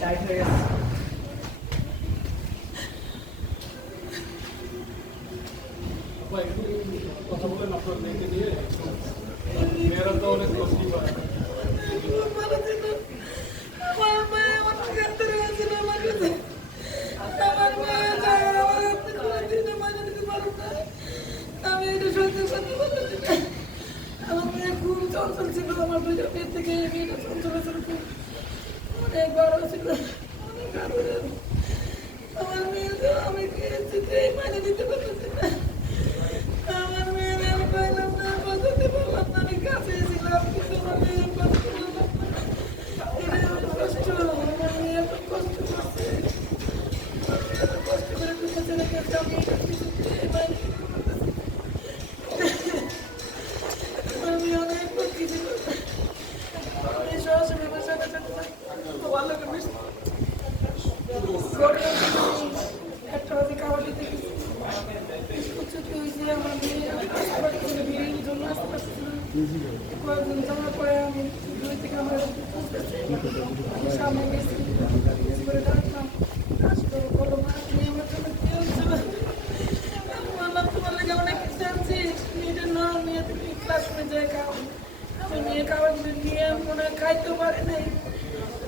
Tight হয়ে গেছে। কথা বলেন আপনার মেয়েকে নিয়ে। মেয়েরা তো অনেক কষ্টই পায়। আমি এটা সহ্য করতে পারছি না। আমার মেয়ে খুব চঞ্চল ছিল, আমার দুইটা মেয়ের থেকে মেয়েটা চঞ্চল ছিল, খুব অনেক বড় ছিল, অনেক আরো। আমার মেয়ে আমি মানে দিতে পারতেছি না। আমার মেয়ের আমি পাইলাম না, বাঁচাতে পারলাম না, আমি কাছে ছিলাম কিন্তু আমার মেয়ের বাঁচাতে পারলাম না। এটা আমার কষ্ট, আমার মেয়ে এত কষ্ট করছে, এত কষ্ট করে তুমি ছেলে গেছে, আমি এটা কিছুতে মানে আমি অনেক কষ্ট ছিল। আমি সরাসরি আমার সাথে সাথে ভালো করে একটা বাজে খাবার দিতে গেছি, ছুটি হয়েছে, আমার মেয়ে আসতে পারছিল, বিয়ের জন্য আসতে পারছিল না। কয়েকদিন যাওয়ার পরে আমি দুই থেকে আমার পৌঁছেছি, আমি সামনে গেছি, করে ডাকলাম, আসলে বলো মা তুমি আমার জন্য কি হচ্ছে। আমি বললাম তোমার লেগে অনেক কিছু আনছি, মেয়েটা না নিয়ে তুমি ক্লাসরুমে যাই খাও। আমি মেয়ে খাবারগুলো নিয়ে মনে হয় খাইতেও পারি নাই।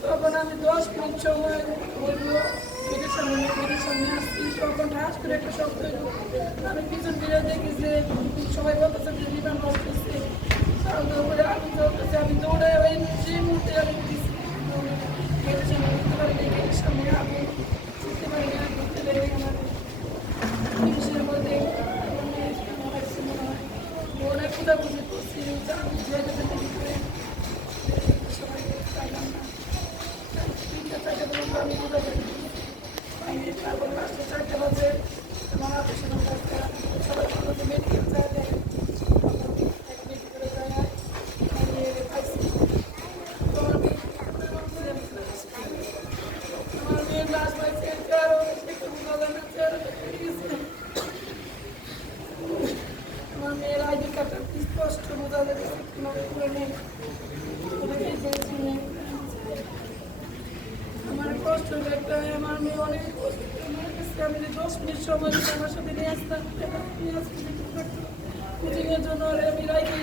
তখন আমি 10 মিনিট সময় বলবো গেটের সামনে আসছি, তখন ঠাস করে একটা শব্দ হইল। আমি পিছন ফিরে দেখি যে সবাই বলতেছে যে বিমান বসতেছে, আমি চলতেছে, আমি দৌড়ে ওই যে মুহূর্তে আমি দিচ্ছি গেটের সামনে, বুঝতে পারি না গেটের সামনে আমি বুঝতে পারি না, বুঝতে পেরে আমার জিনিসের মধ্যে অনেক খোঁজাখুঁজি করছি, আমি যেতে যেতে ভিতরে সবাই পাইলাম না। 3-4টা পর্যন্ত আমি খোঁজাখুঁজি পাইনি, তারপর লাস্টে 4টা বাজে আমার অফিসের কাছে সবাই বলতে মেডিকেল যায়, মেডিকেলে যায় পাইছি। তো আমি আমার মেয়ের লাশ পাইছি, আরও একটু বোঝা যায় না, চেয়ারে গেছে। আমার মেয়ের আইডি কার্ডটা স্পষ্ট বোঝা যাচ্ছে, কোনো করে নেই, আমার কষ্ট একটা, আমার মেয়ে অনেক কষ্ট। আমি 10 মিনিট সময় আমার সাথে নিয়ে আসতাম, কোচিংয়ের জন্য আমি রাইখে